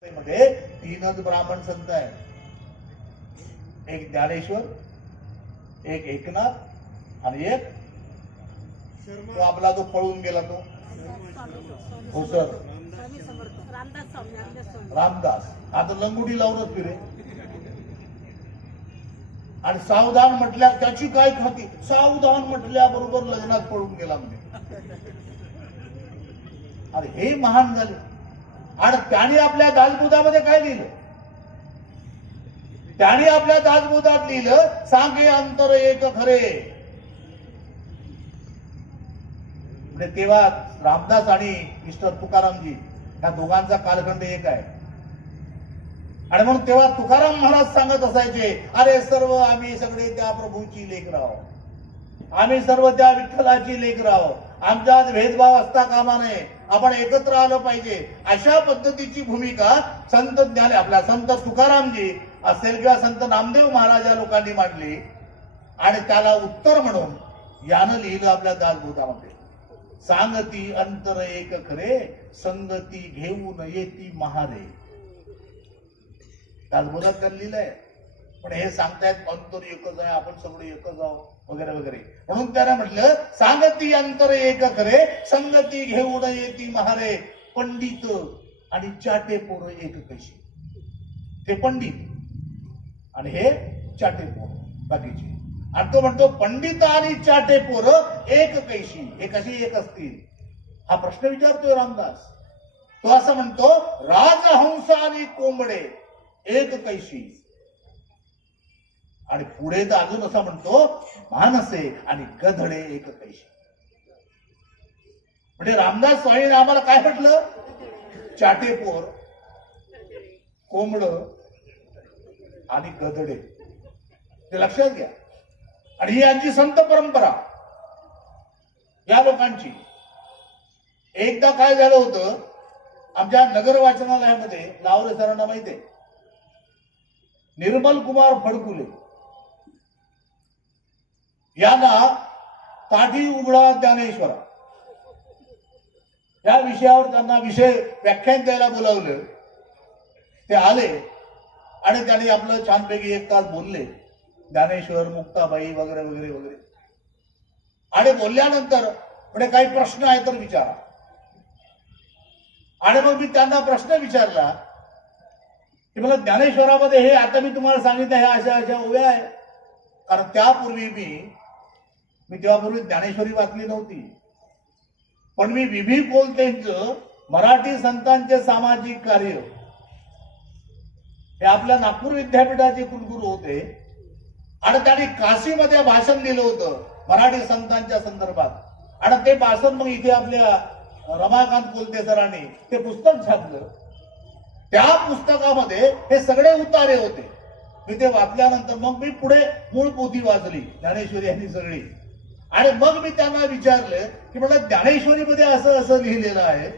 मध्ये 3च ब्राह्मण संत आहेत. एक ज्ञानेश्वर, एक एकनाथ आणि एक तो आपला जो पळून गेला तो हो सर रामदास. आता लंगुडी लावूनच फिरे. आणि सावधान म्हटल्या त्याची काय खाती? सावधान म्हटल्याबरोबर लग्नात पळून गेला म्हणजे. अरे हे महान झाले. आणि त्याने आपल्या दासबोधामध्ये काय लिहिलं? त्याने आपल्या दासबोधात लिहिलं, सांगे अंतर एक खरे. म्हणजे तेव्हा रामदास आणि मिस्टर तुकारामजी ह्या दोघांचा कालखंड एक आहे. आणि म्हणून तेव्हा तुकाराम महाराज सांगत असायचे, अरे सर्व आम्ही सगळे त्या प्रभूची लेकरं आहोत, आम्ही सर्व त्या विठ्ठलाची लेकरं आहोत, आमच्यात भेदभाव असता कामा नये, आपण एकत्र आलं पाहिजे. अशा पद्धतीची भूमिका संत आपल्या संत तुकारामजी असेल किंवा संत नामदेव महाराज या लोकांनी मांडली. आणि त्याला उत्तर म्हणून यानं लिहिलं आपल्या दासबोधामध्ये, सांगती अंतर एक खरे, संगती घेऊन येती महारे. दासबोधात त्यांनी लिहिलंय. पण हे सांगतायत अंतर एकच आहे, आपण सगळे एकच आहोत वगैरे वगैरे. म्हणून त्याला म्हटलं, सांगती अंतर एक खरे, संगती घेऊन येती महारे. पंडित आणि चाटे पोर एक कशी. ते पंडित आणि हे चाटे पोर बाकीचे. आणि तो म्हणतो पंडित आणि चाटे पोर एक कैशी. हे कशी एक असतील हा प्रश्न विचारतोय रामदास. तो असं म्हणतो, राजहंस आणि कोंबडे एक कैशी. आणि पुढे तर अजून असं म्हणतो, मानसे आणि गधडे एक कैशी. म्हणजे रामदास स्वामीने आम्हाला काय म्हटलं? चाटेपोर, कोंबड आणि गधडे. ते लक्षात घ्या. आणि ही आमची संत परंपरा या लोकांची. एकदा काय झालं होतं, आमच्या नगर वाचनालयामध्ये लावरे सरांना माहिती आहे, निर्मल कुमार फडकुले यांना काठी उघडा ज्ञानेश्वरा या विषयावर त्यांना व्याख्यान द्यायला बोलावलं. ते आले आणि त्यांनी आपलं छानपैकी 1 तास बोलले, ज्ञानेश्वर, मुक्ताबाई वगैरे वगैरे वगैरे. आणि बोलल्यानंतर म्हणजे काही प्रश्न आहे तर विचारा. आणि मग मी त्यांना प्रश्न विचारला की मला ज्ञानेश्वरामध्ये हे आता मी तुम्हाला सांगितलं हे अशा अशा ओव्या आहे. कारण त्यापूर्वी मी तेव्हापूर्वी ज्ञानेश्वरी वाचली नव्हती, पण मी विभी कोलतेंचं मराठी संतांचे सामाजिक कार्य हे आपल्या नागपूर विद्यापीठाचे कुलगुरू होते आणि त्यांनी काशीमध्ये भाषण दिलं होतं मराठी संतांच्या संदर्भात. आणि ते भाषण मग इथे आपल्या रमाकांत कोलते सरांनी ते पुस्तक छापलं. त्या पुस्तकामध्ये हे सगळे उतारे होते. मी ते वाचल्यानंतर मग मी पुढे मूळ पोथी वाचली ज्ञानेश्वरी यांनी सगळी. आणि मग मी त्यांना विचारलं की म्हटलं ज्ञानेश्वरीमध्ये असं असं लिहिलेलं आहे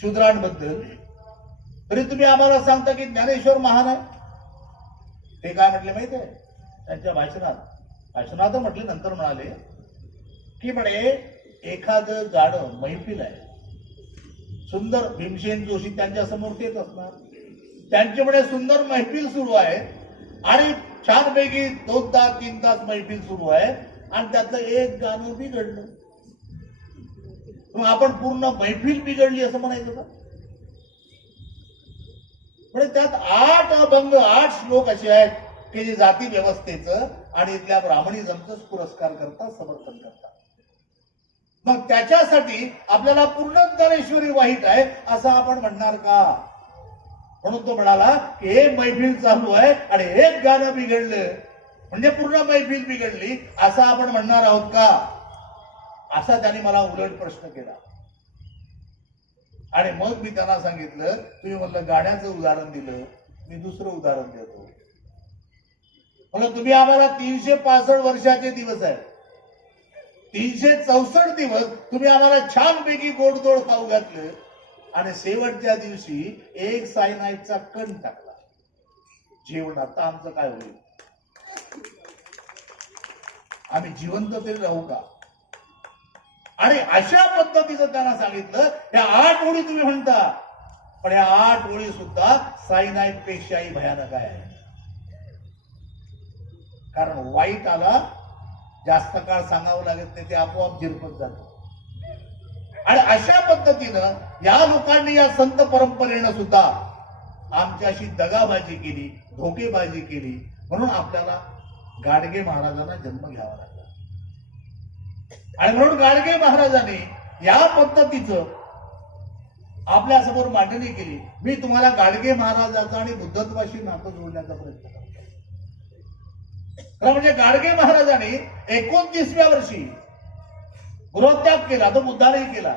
शूद्रांबद्दल, तरी तुम्ही आम्हाला सांगता की ज्ञानेश्वर महान आहे. ते काय म्हटले माहिती आहे त्यांच्या भाषणात म्हटले, नंतर म्हणाले की म्हणे एखादं गाणं मैफिल आहे सुंदर, भीमसेन जोशी त्यांच्या समोर तेच असणार, त्यांची म्हणे सुंदर मैफिल सुरू आहे आणि छानपैकी 2 तास 3 तास मैफिल सुरू आहे आणि त्यातलं एक गाणं बिघडलं. मग आपण पूर्ण मैफिल बिघडली असं म्हणायचं का? म्हणजे त्यात 8 अभंग 8 श्लोक असे आहेत की जे जाती व्यवस्थेचं आणि इथल्या ब्राह्मणिझमचं पुरस्कार करतात, समर्थन करतात. मग त्याच्यासाठी आपल्याला पूर्ण ज्ञानेश्वरी वाईट आहे असं आपण म्हणणार का? म्हणून तो म्हणाला की हे मैफिल चालू आहे आणि एक गाणं बिघडलं म्हणजे पूर्ण मैफिल बिघडली असं आपण म्हणणार आहोत का? असा त्यांनी मला उलट प्रश्न केला. आणि मग मी त्यांना सांगितलं, तुम्ही म्हटलं गाण्याचं उदाहरण दिलं, मी दुसरं उदाहरण देतो. म्हणलं तुम्ही आम्हाला 365 वर्षाचे दिवस आहेत, 364 दिवस तुम्ही आम्हाला छानपैकी गोडधोड खाऊ घातलं आणि शेवटच्या दिवशी एक सायनाईडचा कण टाकला जेवणात. आता आमचं काय होईल? आम्ही जिवंत तरी राहू का? आणि अशा पद्धतीचं त्यांना सांगितलं, या 8 ओळी तुम्ही म्हणता, पण या 8 ओळी सुद्धा सायनाईड पेक्षाही भयानक आहे. कारण वाईट आला जास्त काळ सांगावं लागत नाही, ते आपोआप झिरपत जातं. आणि अशा पद्धतीनं या लोकांनी या संत परंपरेनं सुद्धा आमच्याशी दगाबाजी केली, धोकेबाजी केली. म्हणून आपल्याला गाडगे महाराजांना जन्म घ्यावा लागला. आणि म्हणून गाडगे महाराजांनी या पद्धतीचं आपल्या समोर मांडणी केली. मी तुम्हाला गाडगे महाराजाचा आणि बुद्धत्वाशी नातं जोडण्याचा प्रयत्न करतो. म्हणजे गाडगे महाराजांनी 29व्या वर्षी गृहत्याग केला, तो बुद्धानेही केला.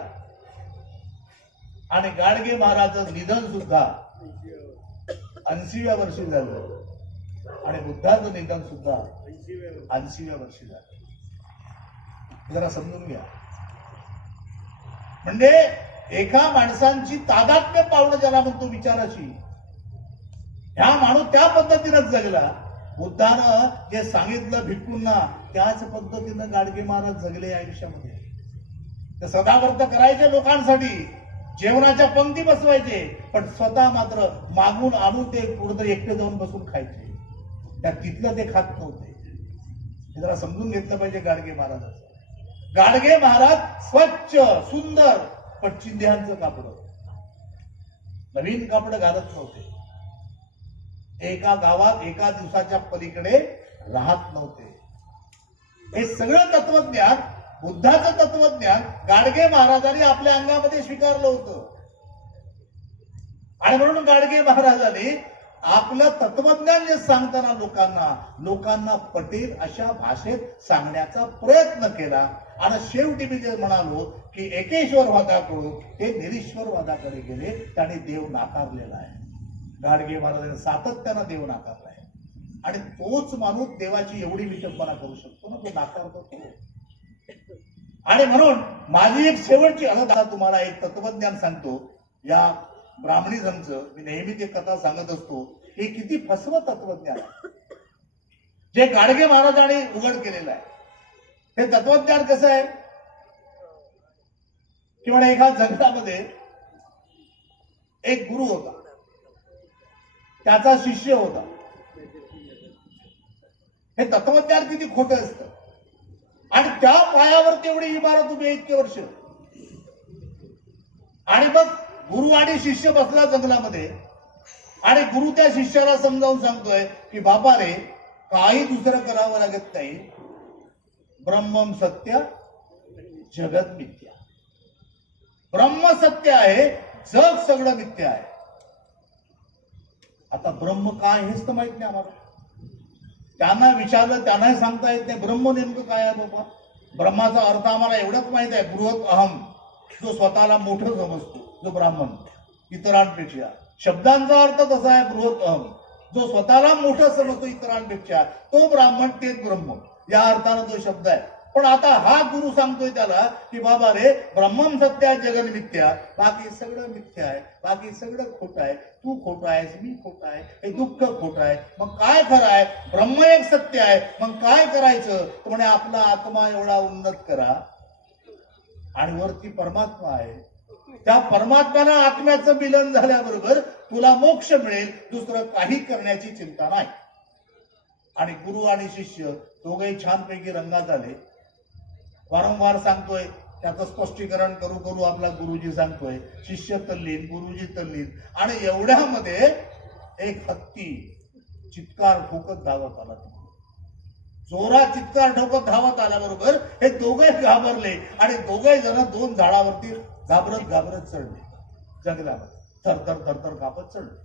आणि गाडगे महाराजांचं निधन सुद्धा 80व्या वर्षी झालं आणि बुद्धाचं निधन सुद्धा 80व्या वर्षी झालं. जरा समजून घ्या. म्हणजे एका माणसांची तादात्म्य पावणं ज्याला म्हणतो विचाराची, ह्या माणूस त्या पद्धतीनं जगला. बुद्धानं जे सांगितलं भिक्खूंना त्याच पद्धतीनं गाडगे महाराज जगले आयुष्यामध्ये. ते सदाव्रत करायचे लोकांसाठी, जेवणाच्या पंक्ती बसवायचे, पण स्वतः मात्र मागून आणून ते कुठेतरी एकटे जाऊन बसून खायचे. त्या तिथलं ते खात नव्हते. हे जरा समजून घेतलं पाहिजे गाडगे महाराजांचं. गाडगे महाराज स्वच्छ सुंदर पण चिंध्यांचं कापड, नवीन कापड घालत नव्हते. एका गावात एका दिवसाच्या पलीकडे राहत नव्हते. हे सगळं तत्वज्ञान, बुद्धाचं तत्वज्ञान गाडगे महाराजांनी आपल्या अंगामध्ये स्वीकारलं होतं. आणि म्हणून गाडगे महाराजांनी आपलं तत्वज्ञान जे सांगताना लोकांना पटेल अशा भाषेत सांगण्याचा प्रयत्न केला. आणि शेवटी मी जे म्हणालो की एकेश्वरवादाकडून ते निरीश्वरवादाकडे गेले. त्याने देव नाकारलेला आहे. गाडगे महाराजांनी सातत्यानं देव नाकारला आहे. आणि तोच माणूस देवाची एवढी विटंबना करू शकतो ना, तो नाकारतो तो. आणि म्हणून माझी एक शेवटची आता तुम्हाला एक तत्वज्ञान सांगतो. या ब्राह्मणिझमचं मी नेहमी ते कथा सांगत असतो. हे किती फसवं तत्वज्ञान आहे जे गाडगे महाराजांनी उघड केलेलं आहे. हे तत्वज्ञान कसं आहे की म्हणजे एका जंगलामध्ये एक गुरु होता, त्याचा शिष्य होता. हे तत्वज्ञान किती खोटं असतं. आणि त्या पायावर तेवढी इमारत उभी आहे इतके वर्ष. आणि मग गुरु आणि शिष्य बसला जंगलामध्ये. आणि गुरु त्या शिष्याला समजावून सांगतोय की बाबा रे, काही दुसरं करावं लागत नाही. ब्रह्मम सत्य जगत मिथ्या. ब्रह्म सत्य आहे, जग सगळं मिथ्या आहे. आता ब्रह्म काय हेच तर माहित नाही आम्हाला. त्यांना विचारलं, त्यांनाही सांगता येत नाही ब्रह्म नेमकं काय आहे बाबा. ब्रह्माचा अर्थ आम्हाला एवढंच माहित आहे, बृहत अहम, जो स्वतःला मोठं समजतो, जो ब्राह्मण इतरांपेक्षा. शब्दांचा अर्थ तसा आहे बृहत अहम, जो स्वतःला मोठं समजतो इतरांपेक्षा, तो ब्राह्मण तेच ब्रह्म, या अर्थानं तो शब्द आहे. पण आता हा गुरु सांगतोय त्याला की बाबा रे, ब्रह्मम सत्य जगन मिथ्या, बाकी सगळं मिथ्या आहे, बाकी सगळं खोटं आहे. तू खोटा आहेस, मी खोटा आहे, हे दुःख खोटं आहे. मग काय खरं आहे? ब्रह्म एक सत्य आहे. मग काय करायचं? तो म्हणे आपला आत्मा एवढा उन्नत करा आणि वरती परमात्मा आहे, त्या परमात्म्याला आत्म्याचं मिलन झाल्याबरोबर तुला मोक्ष मिळेल. दुसरं काही करण्याची चिंता नाही. आणि गुरु आणि शिष्य दोघेही छानपैकी रंगात आले. वारंवार सांगतोय, त्याचं स्पष्टीकरण करू करू आपला गुरुजी सांगतोय, शिष्य तल्लीन, गुरुजी तल्लीन. आणि एवढ्यामध्ये एक हत्ती चित्कार ठोकत धावत आला. जोरात चित्कार ठोकत धावत आल्याबरोबर हे दोघे घाबरले आणि दोघे जण दोन झाडावरती घाबरत चढले. जंगलामध्ये थरथर कापत चढले.